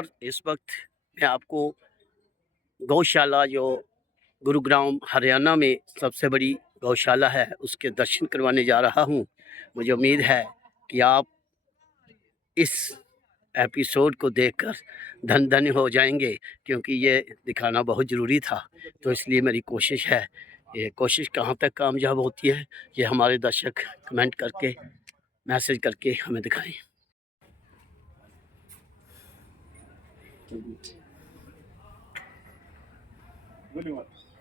नमस्कार। इस वक्त मैं आपको गौशाला जो गुरुग्राम हरियाणा में सबसे बड़ी गौशाला है उसके दर्शन करवाने जा रहा हूं। मुझे उम्मीद है कि आप इस एपिसोड को देखकर धन धन हो जाएंगे, क्योंकि ये दिखाना बहुत ज़रूरी था। तो इसलिए मेरी कोशिश है, ये कोशिश कहाँ तक कामयाब होती है ये हमारे दर्शक कमेंट करके मैसेज करके हमें दिखाएं।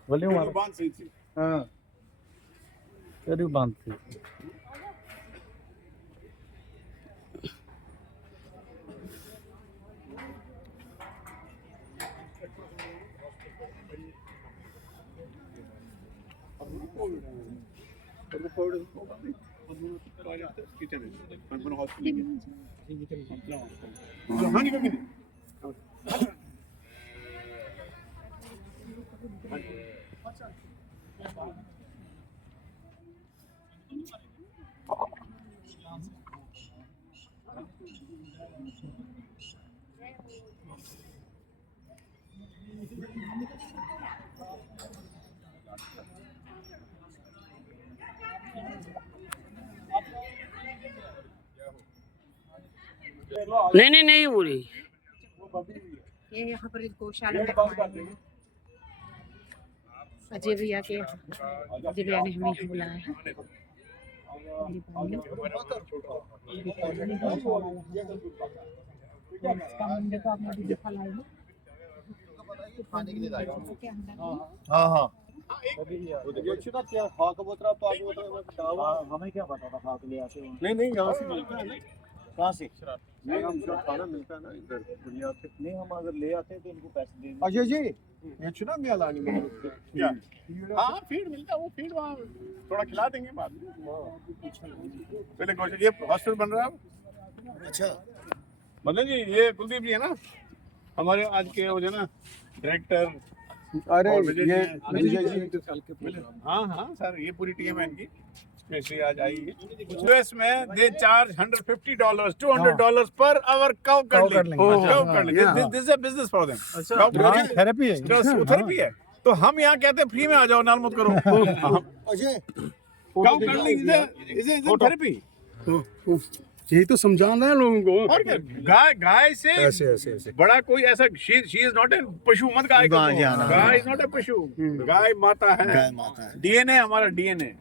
Volume हाँ करीब बांध थी। नहीं हो रही। ये यहाँ पर गौशाला में अजय भैया के अजय भैया ने हमें बुलाया है। हाँ हमें क्या पता था खाक ले आते नहीं यहाँ से मिलता है ना। कहाँ से नहीं हम खाना मिलता है ना इधर दुनिया के। नहीं हम अगर ले आते हैं तो इनको पैसे दे अजय जी ये चुना मिया लानी में क्या हाँ फीड मिलता है, वो फीड वहाँ थोड़ा खिला देंगे बाद में। पहले क्वेश्चन ये हॉस्टल बन रहा है। अच्छा मतलब जी ये कुलदीप जी है ना हमारे आज के वो जो ना डायरेक्टर। अरे और विजय ये जी विजय जी हाँ सर ये पूरी टीम है इनकी, स्पेशली आज आई है। यूएस में they charge $150 $200 per hour cow कर लेंगे। This is a business for them. Therapy है थेरेपी है। तो हम यहाँ कहते हैं फ्री में आ जाओ, नाल मत करो। अजय काउ कर लेंगे इज थेरेपी। यही तो समझाना है लोगों को। और क्या गाय से ऐसे बड़ा कोई ऐसा शी इज नॉट ए पशु, मत गाय इज नॉट ए पशु। गाय माता है, गाय माता है। डीएनए हमारा डीएनए।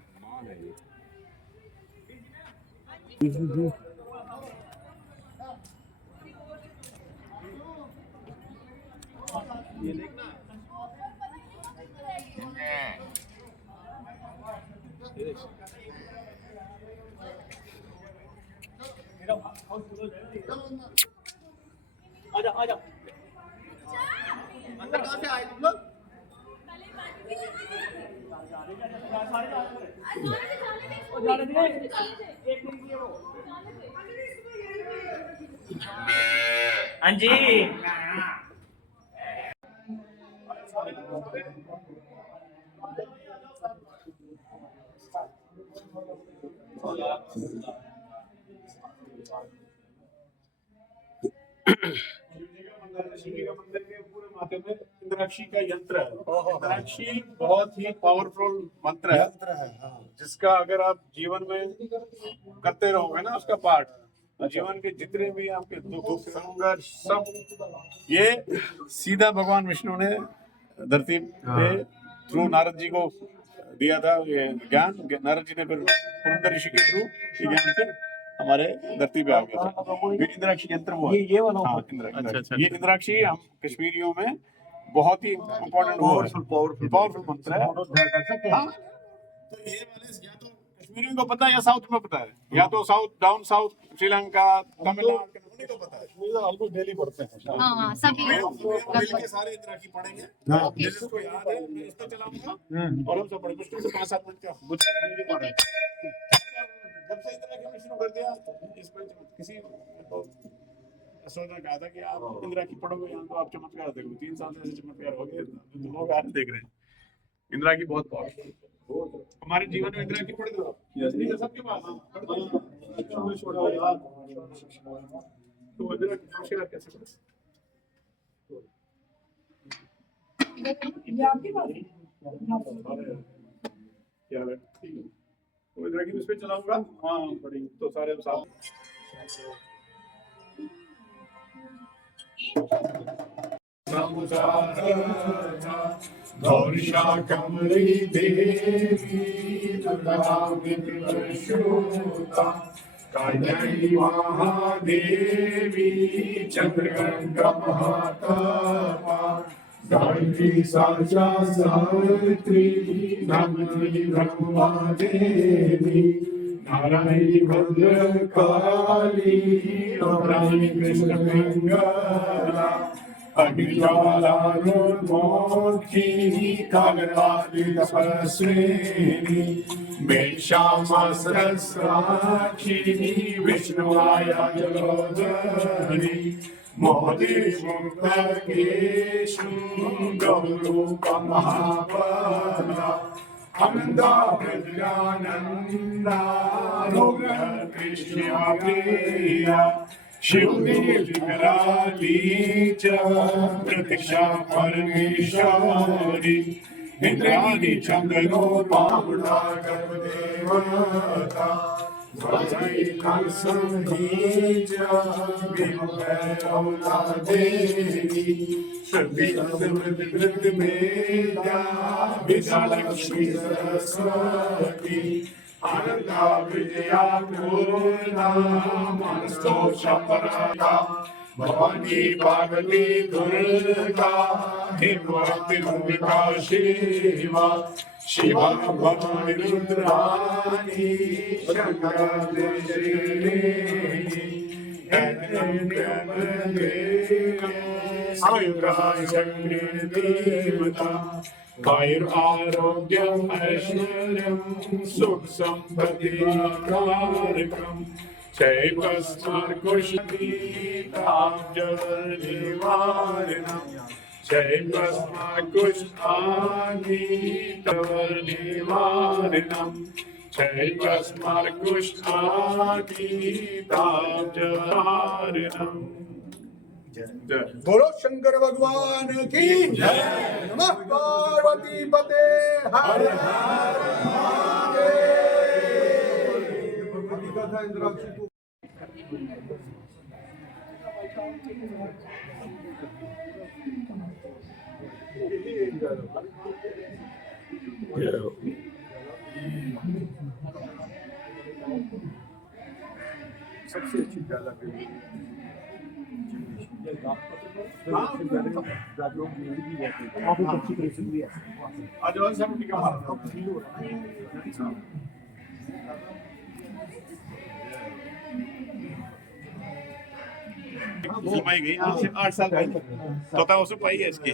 आजा अंदर कहाँ से आए तुम लोग? हाँ जी शिव जी का मंदिर के पूरे माथे में इंद्राक्षी का यंत्र है। इंद्राक्षी बहुत ही पावरफुल मंत्र है, जिसका अगर आप जीवन में करते रहोगे ना उसका पाठ, जीवन के जितने भी आपके दुख संघर्ष सब ये सीधा भगवान विष्णु ने धरती पे थ्रू नारद जी को दिया था ये ज्ञान। नारद जी ने फिर पुरंदर ऋषि के थ्रू ये ज्ञान फिर हमारे धरती पे आ गया था। ये इंद्राक्षी यंत्र वो है। ये वाला हाँ, ये इंद्राक्षी हम कश्मीरियों में बहुत ही इम्पोर्टेंट पावरफुल मंत्र है। हाँ, तो ये वाले या तो कश्मीरियों को पता है या साउथ में पता है, या तो south down south Sri Lanka Tamil Nadu उन्हीं को पता है। डेली पढ़ते हैं। हाँ सभी मिल के सारे इंद्राक्षी पढ़ेंगे, जिसको याद है मैं इस पर चलाऊंगा और हम सब पढ़ेंगे। मुश्किल से 5-7 मिनट का जब से इंद्राक्षी शुरू कर दिया इस पर किसी सोचना कहा था कि आप इंद्राक्षी पढ़ोगे यहाँ तो आप चमत्कार देखोगे। 3 साल से ऐसे चमत्कार हो गए तो लोग आज देख रहे हैं। इंद्राक्षी बहुत पावरफुल हमारे जीवन में। इंद्राक्षी पढ़ दो सबके पास तो इंद्राक्षी कैसे पढ़े? क्या है? ठीक है। तो इधर की इस पे चलाऊंगा। हाँ बड़ी तो सारे हम साथ गौरीशा कमली देवी दुर्गा विष्णुता काली महादेवी चंद्रगंगा महाकामा गायत्री साचा सावित्री नमनी ब्रह्मा देवी नारायणी भद्रकाली रानी कृष्ण गंगा अग्निज्वालारुर्मोक्षी कालरात्रि तपस्विनी मेषामा सहस्राक्षी विष्णुवाया जलोदरी मोहदे मुक्तकेशं गौरूपा महाबला अनंदा प्रज्ञानंदा रोगः कृष्णा प्रिया शिवराली च प्रतीक्षा परमेश्वरी इंद्राणी चंद्रो पावड़ा गर्भदेवता देवी श्रुति मेधा विद्यालक्ष्मी सरस्वती आनंदा विजया पूर्णा मनस्तोषा पराया भवानी पार्वती दुर्गा हिमवती अंबिका शिवा शिवा भवानी रुद्राणी आयुरारोग्यम ऐश्वर्यम सुख संपत्ति कारकम निवारणम निवारणम बोलो शंकर भगवान की जय। नमः पार्वती पते हर हर महादेव। सबसे अच्छी डाला फिल्माई गई 8 साल पहले तोता उसमें पाई है इसकी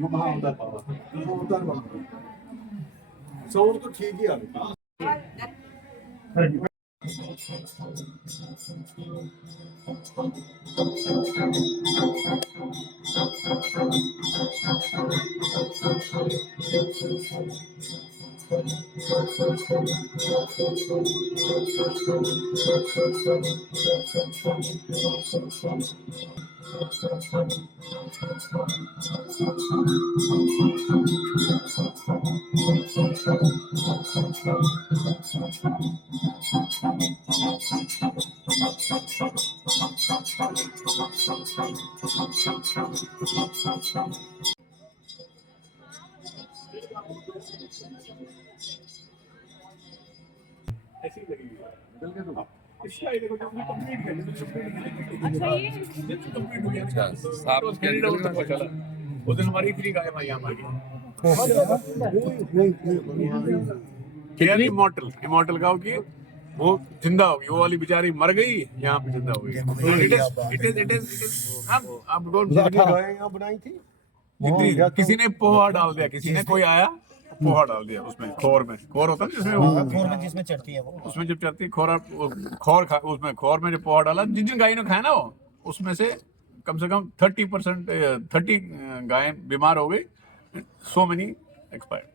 मोहम्मद साउंड तो ठीक ही आ ऐसी लगेगी इसका ये देखो जब कंप्लीट कर अच्छा ये कंप्लीट हो गया आप उसके लिए चला वो दिन हमारी इतनी गाय भाई हमारी केयर इमॉर्टल गाँव की वो जिंदा होगी वो वाली बेचारी मर गई यहाँ पे जिंदा हो गई इट इज आप बनाई थी किसी ने पोहा डाल दिया किसी ने कोई आया पोहा डाल दिया उसमें खोर होता है जिसमें खोर में जिसमें चढ़ती है वो उसमें जब चढ़ती है उसमें खोर में जो पोहा डाला जिन जिन गाय ने खाया ना वो उसमें से कम 30% गायें बीमार हो गई सो मेनी एक्सपायर्ड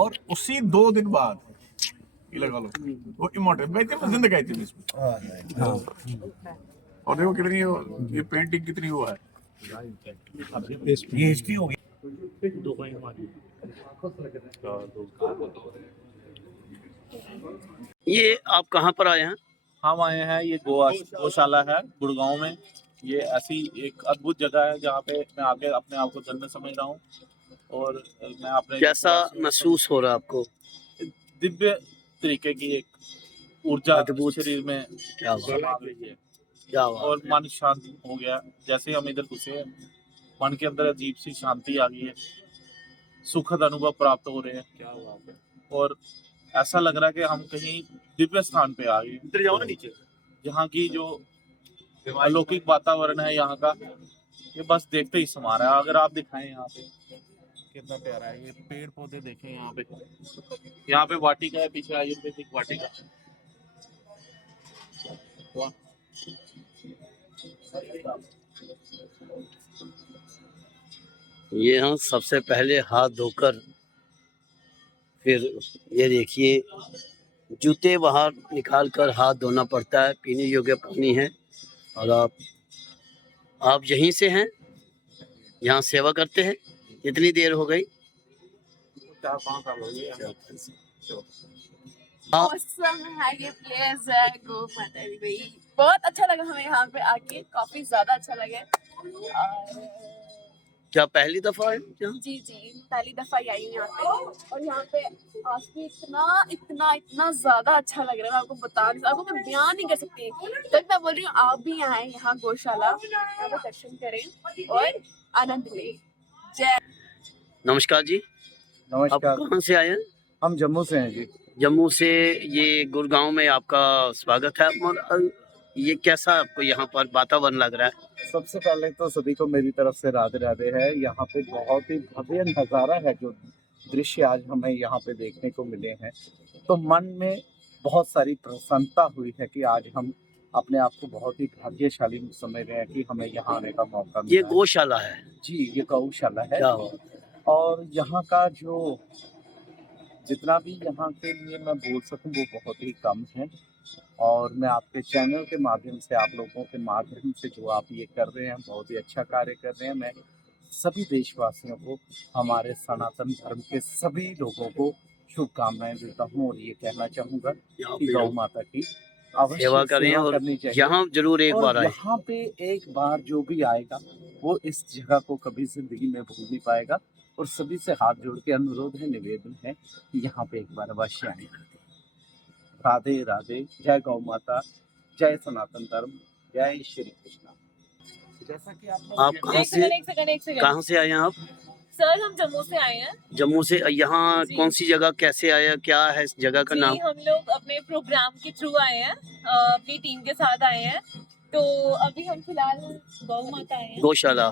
और उसी 2 दिन बाद ये लगा लो वो इमॉर्टल जिंदा गाय थी इसमें और देखो कितनी ये पेंटिंग कितनी हुआ है ये आप कहाँ पर आए हैं? हम आए हैं, ये गौशाला है गुड़गांव में। ये ऐसी एक अद्भुत जगह है जहाँ पे मैं आके अपने आप को जन्नत समझ रहा हूँ। और मैं अपने कैसा महसूस हो रहा है आपको? दिव्य तरीके की एक ऊर्जा अद्भुत। शरीर में क्या बात, समा गई है क्या बात। और मन शांत हो गया। जैसे हम इधर घुसे हैं, मन के अंदर अजीब सी शांति आ गई है, सुखद अनुभव प्राप्त हो रहे हैं। क्या बात है। और ऐसा लग रहा है कि हम कहीं दिव्य स्थान पे आ गए। इधर जाओ ना नीचे। यहाँ की जो अलौकिक वातावरण है यहाँ का, ये बस देखते ही समा रहा है। अगर आप दिखाएं यहाँ पे कितना प्यारा है, ये पेड़ पौधे देखें यहाँ पे वाटिका है, पीछे आयुर्वेदिक वाटिका। वाह। ये हम सबसे पहले हाथ धोकर, फिर ये देखिए जूते बाहर निकाल कर हाथ धोना पड़ता है। पीने योग्य पानी है। और आप यहीं से हैं, यहाँ सेवा करते हैं? कितनी देर हो गई? 4-5 साल हो गए। ऑसम है ये प्लेस है गो माता दी भाई। बहुत अच्छा लगा हमें यहाँ पे आके, काफी ज्यादा अच्छा लगा। और क्या पहली दफा है क्या? जी पहली दफा ही आई हूँ यहाँ पे। और यहाँ पे आज भी इतना इतना इतना ज्यादा अच्छा लग रहा है, मैं आपको बता नहीं, आपको मैं बयान नहीं कर सकती। तब मैं बोल रही हूँ आप भी यहाँ आए, यहाँ गौशाला, यहाँ पे दर्शन करें और आनंद लें। जय। नमस्कार जी। आप नमस्कार। कहाँ से आए हैं? हम जम्मू से हैं जी। जम्मू से। ये गुड़गांव में आपका स्वागत है। और ये कैसा आपको यहाँ पर वातावरण लग रहा है? सबसे पहले तो सभी को मेरी तरफ से राधे राधे है। यहाँ पे बहुत ही भव्य नज़ारा है, जो दृश्य आज हमें यहाँ पे देखने को मिले हैं, तो मन में बहुत सारी प्रसन्नता हुई है कि आज हम अपने आप को बहुत ही भाग्यशाली समझ रहे हैं कि हमें यहाँ आने का मौका मिला। ये गौशाला है जी, ये गौशाला है। क्या बात है। और यहाँ का जो जितना भी यहाँ के लिए मैं बोल सकूँ वो बहुत ही कम है। और मैं आपके चैनल के माध्यम से, आप लोगों के माध्यम से जो आप ये कर रहे हैं, बहुत ही अच्छा कार्य कर रहे हैं। मैं सभी देशवासियों को, हमारे सनातन धर्म के सभी लोगों को शुभकामनाएं देता हूँ। और ये कहना चाहूँगा कि गौ माता की अवश्य सेवा करें सेवा और करनी चाहिए। यहाँ जरूर एक और बार आए। यहाँ पे एक बार जो भी आएगा वो इस जगह को कभी जिंदगी में भूल नहीं पाएगा। और सभी से हाथ जोड़ के अनुरोध है, निवेदन है कि यहाँ पे एक बार अवश्य आए। राधे राधे। जय गौ माता, जय सनातन धर्म, जय श्री कृष्णा। जैसा कि आप कहाँ से कहाँ से आए हैं आप? सर हम जम्मू से आए हैं। जम्मू से। यहाँ जी। कौन सी जगह, कैसे आया, क्या है इस जगह का नाम? हम लोग अपने प्रोग्राम के थ्रू आए हैं, अपनी टीम के साथ आए हैं। तो अभी हम फिलहाल गौ माता आए हैं, गौशाला।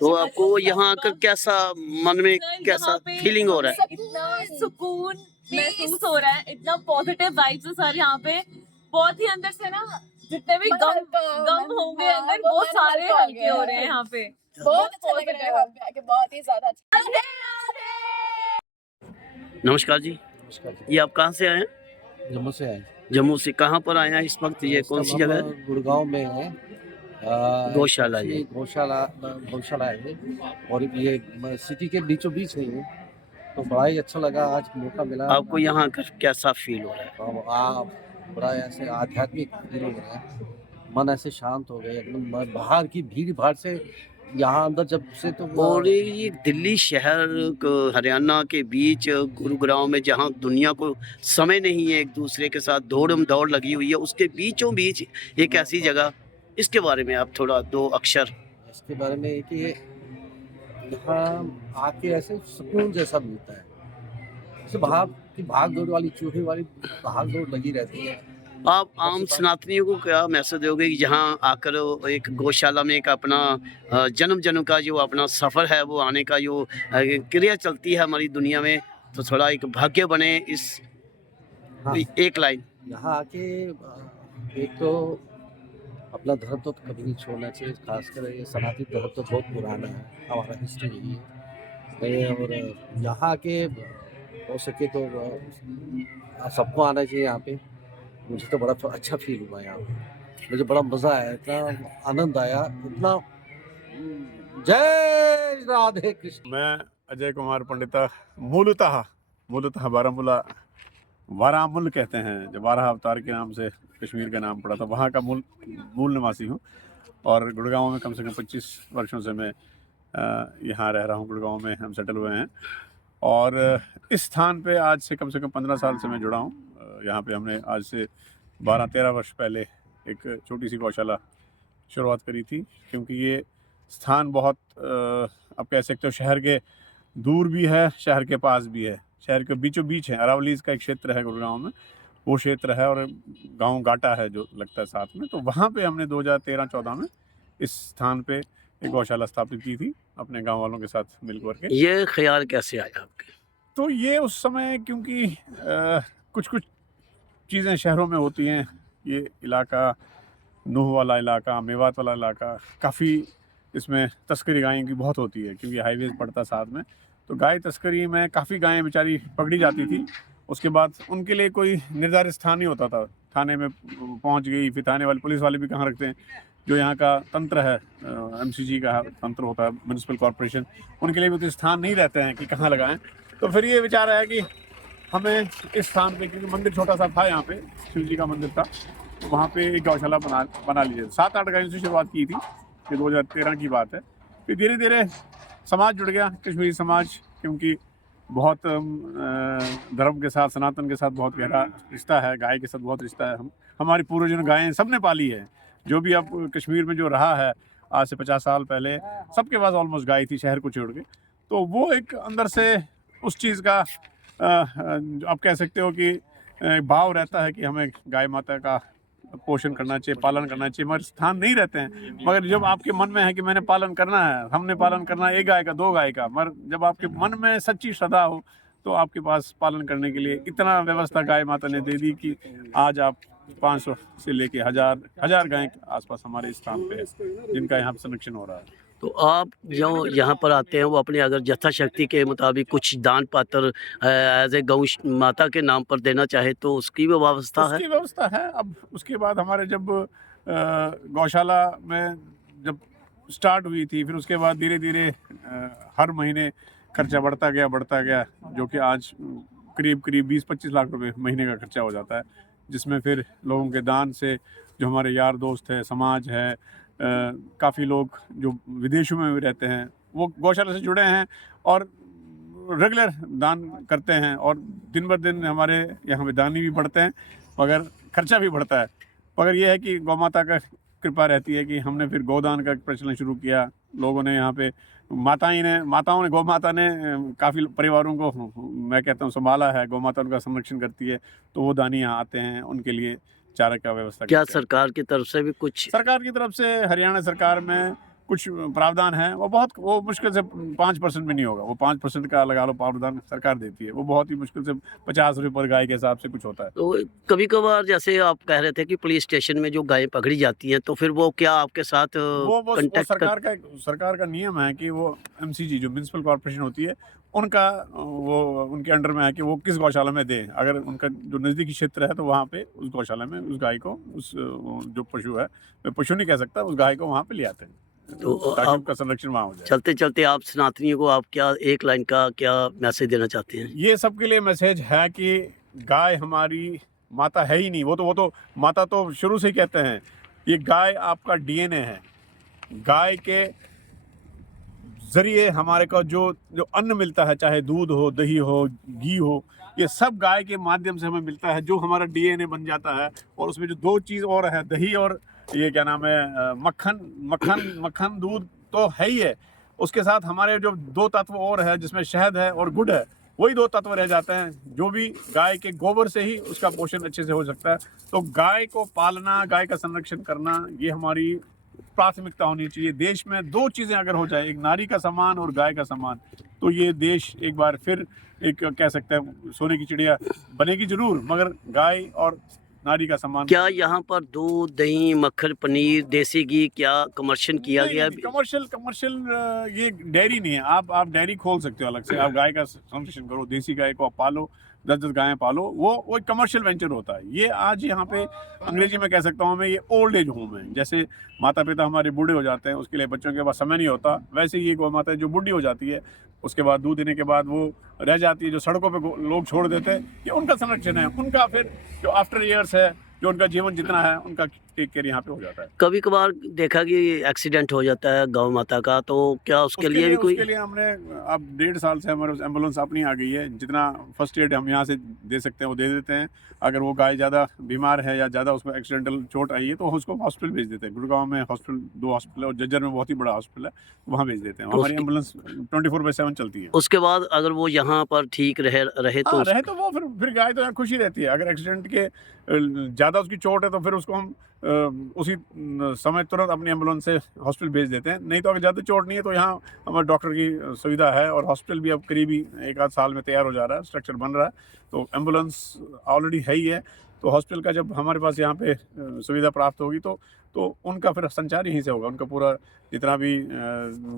तो आपको यहाँ आकर कैसा, मन में सर, कैसा यहाँ पे फीलिंग हो रहा है? इतना सुकून महसूस हो रहा है, इतना पॉजिटिव वाइब्स है सर यहाँ पे। बहुत ही अंदर से ना जितने भी गम होंगे अंदर, वो सारे हल्के हो रहे हैं यहाँ पे। बहुत अच्छा लग रहा है यहाँ पे आके, बहुत ही ज्यादा अच्छा। नमस्कार जी। ये आप कहाँ से आए हैं? जम्मू से आए। जम्मू से। कहाँ पर आए हैं इस वक्त? ये कौन सी जगह है? गुड़गांव में है गौशाला। ये गौशाला है और ये सिटी के बीचों बीच है ये, तो बड़ा ही अच्छा लगा आज मौका मिला। आपको यहाँ आकर कैसा फील हो रहा है? आप बड़ा ऐसे आध्यात्मिक फील हो रहा है, मन ऐसे शांत हो गए एकदम। बाहर की भीड़ भाड़ से यहाँ अंदर जब से तो और ये दिल्ली शहर हरियाणा के बीच गुरुग्राम में, जहाँ दुनिया को समय नहीं है, एक दूसरे के साथ दौड़ लगी हुई है, उसके बीचों बीच एक ऐसी जगह, इसके बारे में आप थोड़ा 2 अक्षर। इसके बारे में कि यहाँ आके ऐसे सुकून जैसा मिलता है। जैसे बाहर की भाग दौड़ वाली, चूहे वाली भाग दौड़ लगी रहती है। आप आम सनातनियों को क्या मैसेज दोगे कि जहाँ आकर एक गौशाला में एक अपना जन्म का जो अपना सफ़र है, वो आने का जो क्रिया चलती है हमारी दुनिया में, तो थोड़ा एक भाग्य बने इस एक लाइन। यहाँ आके एक तो अपना धर्म तो कभी नहीं छोड़ना चाहिए, खासकर ये सनातन धर्म तो बहुत पुराना है, हमारा हिस्ट्री यही है। और यहाँ आके हो सके तो सबको आना चाहिए यहाँ पे। मुझे तो बड़ा अच्छा फील हुआ यहाँ पे, मुझे बड़ा मज़ा आया, इतना आनंद आया, इतना जय राधे कृष्ण। मैं अजय कुमार पंडिता मूलतः बारामूला वारामुल कहते हैं, जो 12 अवतार के नाम से कश्मीर का नाम पड़ा था, वहाँ का मूल निवासी हूँ। और गुड़गांव में कम से कम 25 वर्षों से मैं यहाँ रह रहा हूँ। गुड़गांव में हम सेटल हुए हैं और इस स्थान पे आज से कम 15 साल से मैं जुड़ा हूँ। यहाँ पे हमने आज से 12-13 वर्ष पहले एक छोटी सी गौशाला शुरुआत करी थी, क्योंकि ये स्थान बहुत आप कह सकते हो शहर के दूर भी है, शहर के पास भी है, शहर के बीचों बीच है। अरावलीज का एक क्षेत्र है गुड़गांव में, वो क्षेत्र है, और गांव घाटा है जो लगता है साथ में। तो वहाँ पे हमने 2013-14 में इस स्थान पे एक गौशाला स्थापित की थी अपने गांव वालों के साथ मिलकर के। ये ख्याल कैसे आया आपके? तो ये उस समय, क्योंकि कुछ चीज़ें शहरों में होती हैं, ये इलाका नूह वाला इलाका, मेवात वाला इलाका, काफ़ी इसमें तस्करी गायों की बहुत होती है, क्योंकि हाईवेज पड़ता साथ में। तो गाय तस्करी में काफ़ी गायें बेचारी पकड़ी जाती थी। उसके बाद उनके लिए कोई निर्धारित स्थान नहीं होता था। थाने में पहुंच गई, फिर थाने वाले पुलिस वाले भी कहाँ रखते हैं, जो यहाँ का तंत्र है, MCG का तंत्र होता है, म्यूनसिपल कॉरपोरेशन, उनके लिए भी तो स्थान नहीं रहते हैं कि कहाँ लगाएं। तो फिर ये विचार आया कि हमें इस स्थान पे, क्योंकि मंदिर छोटा सा था यहाँ पे, शिव जी का मंदिर था, तो वहाँ पे एक गौशाला बना लीजिए। 7-8 गायों से शुरुआत की थी, ये 2013 की बात है। फिर धीरे धीरे समाज जुड़ गया, कश्मीरी समाज, क्योंकि बहुत धर्म के साथ, सनातन के साथ बहुत गहरा रिश्ता है, गाय के साथ बहुत रिश्ता है। हमारी पूर्वजों ने गायें सबने पाली है। जो भी अब कश्मीर में जो रहा है आज से 50 साल पहले, सबके पास ऑलमोस्ट गाय थी, शहर को छोड़ के। तो वो एक अंदर से उस चीज़ का आप कह सकते हो कि भाव रहता है कि हमें गाय माता का पोषण करना चाहिए, पालन करना चाहिए। मगर स्थान नहीं रहते हैं, मगर जब आपके मन में है कि मैंने पालन करना है, हमने पालन करना है 1 गाय का, 2 गाय का, मगर जब आपके मन में सच्ची श्रद्धा हो तो आपके पास पालन करने के लिए इतना व्यवस्था गाय माता ने दे दी कि आज आप 500 से लेके हजार गायें के आसपास हमारे स्थान पे है, जिनका यहाँ संरक्षण हो रहा है। तो आप जो यहाँ पर आते हैं, वो अपने अगर यथाशक्ति के मुताबिक कुछ दान पात्र एज ए गौ माता के नाम पर देना चाहे तो उसकी भी व्यवस्था है? उसकी व्यवस्था है। अब उसके बाद हमारे जब गौशाला में जब स्टार्ट हुई थी, फिर उसके बाद धीरे धीरे हर महीने खर्चा बढ़ता गया, जो कि आज करीब 20-25 लाख रुपए महीने का खर्चा हो जाता है, जिसमें फिर लोगों के दान से, जो हमारे यार दोस्त है, समाज है, काफ़ी लोग जो विदेशों में भी रहते हैं, वो गौशाला से जुड़े हैं और रेगुलर दान करते हैं। और दिन ब दिन हमारे यहाँ पे दानी भी बढ़ते हैं, मगर खर्चा भी बढ़ता है। मगर ये है कि गौ माता का कृपा रहती है कि हमने फिर गोदान का प्रचलन शुरू किया। लोगों ने यहाँ पे माताओं ने गौ माता ने काफ़ी परिवारों को, मैं कहता हूँ, संभाला है। गौ माता उनका संरक्षण करती है, तो वो दानी यहाँ आते हैं, उनके लिए चारा का व्यवस्था। क्या सरकार की तरफ से भी कुछ? सरकार की तरफ से हरियाणा सरकार में कुछ प्रावधान है, वो मुश्किल से 5% भी नहीं होगा। वो 5% का लगा लो प्रावधान सरकार देती है, वो बहुत ही मुश्किल से 50 रुपये पर गाय के हिसाब से कुछ होता है। तो कभी कभार जैसे आप कह रहे थे कि पुलिस स्टेशन में जो गायें पकड़ी जाती हैं, तो फिर वो क्या आपके साथ वो कांटेक्ट सरकार का नियम है कि वो MCG जो म्यूनसिपल कॉर्पोरेशन होती है, उनके अंडर में है कि वो किस गौशाला में दें। अगर उनका जो नज़दीकी क्षेत्र है तो वहाँ पे उस गौशाला में उस गाय को, उस जो पशु है, मैं पशु नहीं कह सकता, उस गाय को वहाँ पे ले आते हैं, तो ताकि उनका संरक्षण वहाँ हो जाए। चलते चलते आप सनातनियों को आप क्या एक लाइन का क्या मैसेज देना चाहते हैं? ये सबके लिए मैसेज है कि गाय हमारी माता है ही नहीं, वो तो माता तो शुरू से ही कहते हैं। ये गाय आपका DNA है। गाय के जरिए हमारे को जो अन्न मिलता है, चाहे दूध हो, दही हो, घी हो, ये सब गाय के माध्यम से हमें मिलता है, जो हमारा DNA बन जाता है। और उसमें जो 2 चीज़ और है, दही और ये क्या नाम है, मक्खन दूध तो है ही है, उसके साथ हमारे जो 2 तत्व और है, जिसमें शहद है और गुड़ है, वही 2 तत्व रह जाते हैं, जो भी गाय के गोबर से ही उसका पोषण अच्छे से हो सकता है। तो गाय को पालना, गाय का संरक्षण करना, ये हमारी प्राथमिकता होनी चाहिए। देश में 2 चीज़ें अगर हो जाए, एक नारी का सम्मान और गाय का सम्मान, तो ये देश एक बार फिर एक कह सकते हैं सोने की चिड़िया बनेगी जरूर, मगर गाय और नारी का सम्मान। क्या यहाँ पर दूध, दही, मक्खन, पनीर, देसी घी क्या कमर्शियल किया गया? कमर्शियल ये डेयरी नहीं है। आप डेयरी खोल सकते हो अलग से, आप गाय का संरक्षण करो, देसी गाय को आप पालो, 10-10 गायें पालो, वो एक कमर्शियल वेंचर होता है। ये आज यहाँ पे अंग्रेजी में कह सकता हूँ मैं, ये ओल्ड एज होम है। जैसे माता पिता हमारे बूढ़े हो जाते हैं, उसके लिए बच्चों के पास समय नहीं होता, वैसे ही ये गौ माता जो बूढ़ी हो जाती है, उसके बाद दूध देने के बाद वो रह जाती है, जो सड़कों पे लोग छोड़ देते हैं, ये उनका संरक्षण है। उनका फिर जो आफ्टर ईयर्स है, जो उनका जीवन जितना है, उनका टेक केयर यहाँ पे हो जाता है। कभी कभार देखा कि एक्सीडेंट हो जाता है गौ माता का, तो क्या उसके लिए भी कोई? उसके लिए हमने अब 1.5 साल से हमारे एम्बुलेंस अपनी आ गई है। जितना फर्स्ट एड हम यहाँ से दे सकते हैं वो दे देते हैं। अगर वो गाय ज़्यादा बीमार है या ज़्यादा उसमें एक्सीडेंटल चोट आई है तो उसको हॉस्पिटल भेज देते हैं। गुड़गांव में हॉस्पिटल, 2 हॉस्पिटल है और जज्जर में बहुत ही बड़ा हॉस्पिटल है, वहाँ भेज देते हैं। तो हमारी एम्बुलेंस 24/7 चलती है। उसके बाद अगर वो यहाँ पर ठीक रहे तो रहे तो वो फिर गाय तो यहाँ खुशी रहती है। अगर एक्सीडेंट के ज़्यादा उसकी चोट है तो फिर उसको हम उसी समय तुरंत अपनी एम्बुलेंस से हॉस्पिटल भेज देते हैं। नहीं तो अगर ज़्यादा चोट नहीं है तो यहाँ हमारे डॉक्टर की सुविधा है और हॉस्पिटल भी अब करीबी 1 आध साल में तैयार हो जा रहा है, स्ट्रक्चर बन रहा है, तो एम्बुलेंस ऑलरेडी है ही है। तो हॉस्पिटल का जब हमारे पास यहाँ पे सुविधा प्राप्त होगी तो उनका फिर संचार यहीं से होगा। उनका पूरा जितना भी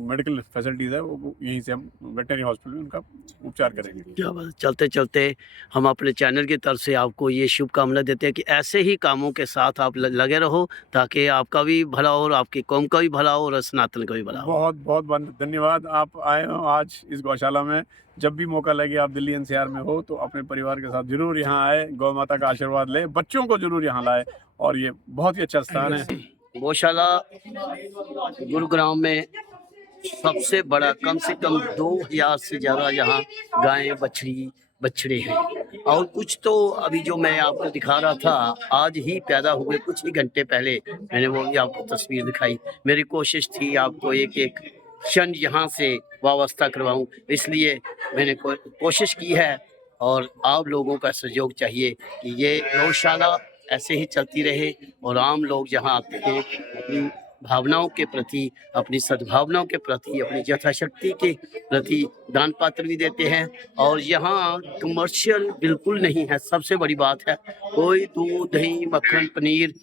मेडिकल फैसिलिटीज़ है वो यहीं से हम वेटनरी हॉस्पिटल में उनका उपचार करेंगे। क्या बात। चलते चलते हम अपने चैनल की तरफ से आपको ये शुभकामना देते हैं कि ऐसे ही कामों के साथ आप लगे रहो, ताकि आपका भी भला हो और आपकी कौम का भी भला हो और सनातन का भी भला हो। बहुत बहुत धन्यवाद। आप आए हो आज इस गौशाला में। जब भी मौका लगे, आप दिल्ली एनसीआर में हो तो अपने परिवार के साथ जरूर यहाँ आए, गौ माता का आशीर्वाद ले, बच्चों को जरूर यहाँ लाए, और ये बहुत ही अच्छा स्थान है। गौशाला गुरुग्राम में सबसे बड़ा, कम से कम 2000 से ज़्यादा यहाँ गायें बछड़े हैं, और कुछ तो अभी जो मैं आपको दिखा रहा था आज ही पैदा हुए, कुछ ही घंटे पहले मैंने वो भी आपको तस्वीर दिखाई। मेरी कोशिश थी आपको एक एक क्षण यहाँ से वाबस्ता करवाऊँ, इसलिए मैंने कोशिश की है, और आप लोगों का सहयोग चाहिए कि ये गौशाला ऐसे ही चलती रहे और आम लोग यहाँ आते हैं अपनी भावनाओं के प्रति, अपनी सद्भावनाओं के प्रति, अपनी यथाशक्ति के प्रति दान पात्र भी देते हैं। और यहाँ कमर्शियल बिल्कुल नहीं है, सबसे बड़ी बात है। कोई दूध, दही, मक्खन, पनीर,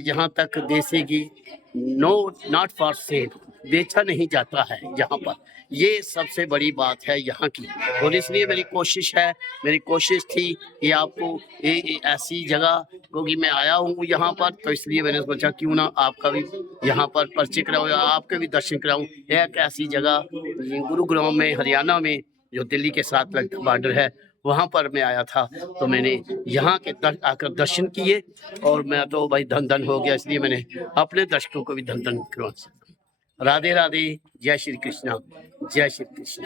यहाँ तक देसी घी नॉट फॉर सेल, बेचा नहीं जाता है यहाँ पर। ये सबसे बड़ी बात है यहाँ की, और इसलिए मेरी कोशिश थी कि आपको ऐसी जगह, क्योंकि मैं आया हूँ यहाँ पर, तो इसलिए मैंने सोचा क्यों ना आपका भी यहाँ पर परिचय कराऊँ या आपके भी दर्शन कराऊँ। एक ऐसी जगह गुरुग्राम में, हरियाणा में, जो दिल्ली के साथ लगता बॉर्डर है, वहाँ पर मैं आया था, तो मैंने यहाँ के आकर दर्शन किए और मैं तो भाई धन हो गया, इसलिए मैंने अपने दर्शकों को भी धन करवा सकता। राधे राधे, जय श्री कृष्णा, जय श्री कृष्ण।